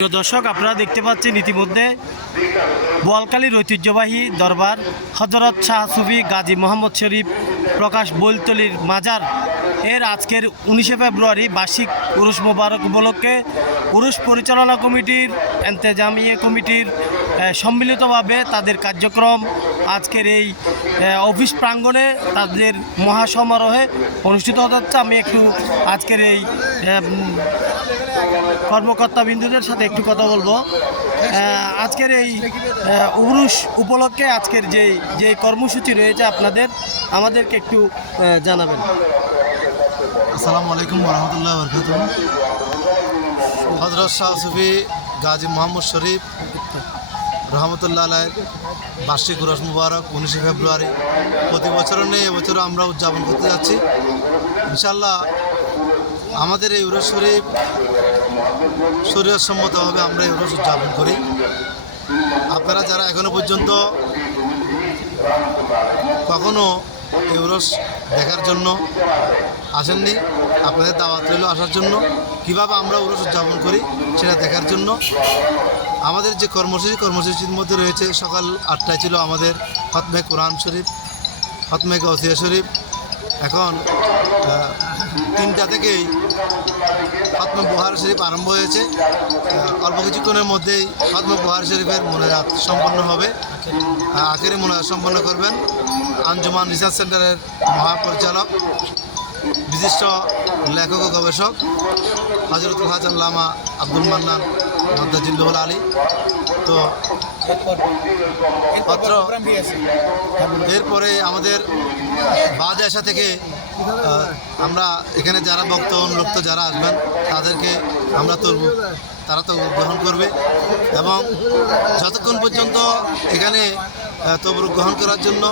প্রিয় দর্শক, আপনারা দেখতে পাচ্ছেন ইতিমধ্যে বোয়ালকালীর ঐতিহ্যবাহী দরবার হজরত শাহ সুফি গাজী মোহাম্মদ শরীফ প্রকাশ বৈলতলির মাজার। এর আজকের উনিশে ফেব্রুয়ারি বার্ষিক উরুস মোবারক উপলক্ষে উরুস পরিচালনা কমিটির, এন্তেজামিয়া কমিটির সম্মিলিতভাবে তাদের কার্যক্রম আজকের এই অফিস প্রাঙ্গণে তাদের মহাসমারোহে অনুষ্ঠিত হতে হচ্ছে আমি একটু আজকের এই কর্মকর্তা বিন্দুদের সাথে একটু কথা বলব। আজকের এই উরুষ উপলক্ষে আজকের যে যে কর্মসূচি রয়েছে আপনাদের, আমাদেরকে একটু জানাবেন। আসসালামু আলাইকুম রহমতুল্লাহ বরকাত হজরত শাহ সুফি গাজী মোহাম্মদ শরীফ রহমতুল্লাহ আলাইয়ের বার্ষিক রস মুবারক উনিশে ফেব্রুয়ারি প্রতি বছরও নেই এবছরও আমরা উদযাপন করতে যাচ্ছি। ইনশাল্লাহ আমাদের এই উরস শরীফ শরীয়সম্মতভাবে আমরা এই উরস উদযাপন করি। আপনারা যারা এখনও পর্যন্ত কখনো এই উরস দেখার জন্য আসেননি, আপনাদের দাওয়াত রইল আসার জন্য। কীভাবে আমরা উরস উদযাপন করি সেটা দেখার জন্য। আমাদের যে কর্মসূচি, কর্মসূচির মধ্যে রয়েছে সকাল আটটায় ছিল আমাদের হতমে কোরআন শরীফ হতমে গৌসিয়া শরীফ এখন তিনটা থেকেই হতমে বুহার শরীফ আরম্ভ হয়েছে। অল্প কিছুক্ষণের মধ্যেই হতমে বুহার শরীফের মোনাজাত সম্পন্ন হবে। আখেরি মোনাজাত সম্পন্ন করবেন আঞ্জুমান রিসার্চ সেন্টারের মহাপরিচালক। বিশিষ্ট লেখক ও গবেষক হজরতুল লামা আব্দুল মান্নান মদ্দাজিল্লুল আলী। তো পত্র এরপরে আমাদের বাদ আসা থেকে আমরা এখানে যারা ভক্ত অনুরক্ত যারা আসবেন তাদেরকে আমরা তরব তারা তো গ্রহণ করবে। এবং যতক্ষণ পর্যন্ত এখানে তবরুক গ্রহণ করার জন্য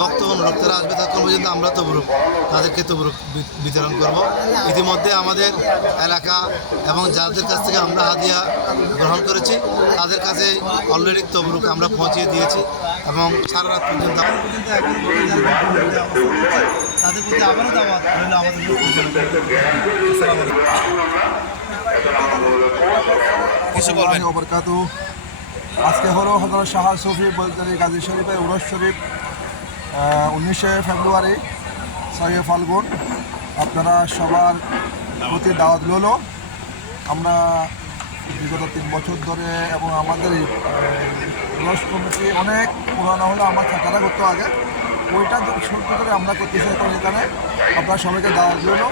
ভক্ত অনুরক্তরা আসবে ততক্ষণ পর্যন্ত আমরা তবরুক তাদেরকে তবরুক বিতরণ করব। ইতিমধ্যে আমাদের এলাকা এবং যাদের কাছ থেকে আমরা হাদিয়া গ্রহণ করেছি তাদের কাছে অলরেডি তবরুক আমরা পৌঁছিয়ে দিয়েছি এবং সারা রাত পর্যন্ত তাদের প্রতি আবারও দাওয়াত রইল আমাদের কিছু বলবেন? বরকাত আজকে হলো হজরত শাহ সফি বলতে গাজী শরীফের উরস শরীফ উনিশে ফেব্রুয়ারি, ছয় ফাল্গুন। আপনারা সবার প্রতি দাওয়াত হলো আমরা বিগত তিন বছর ধরে এবং আমাদের এই উরস কমিটি অনেক পুরানো হলো, আমার থাকাটা করতো আগে। ওইটা শুরু করে আমরা করতেছি এখন এখানে আপনারা সবাইকে দাওয়াত হলো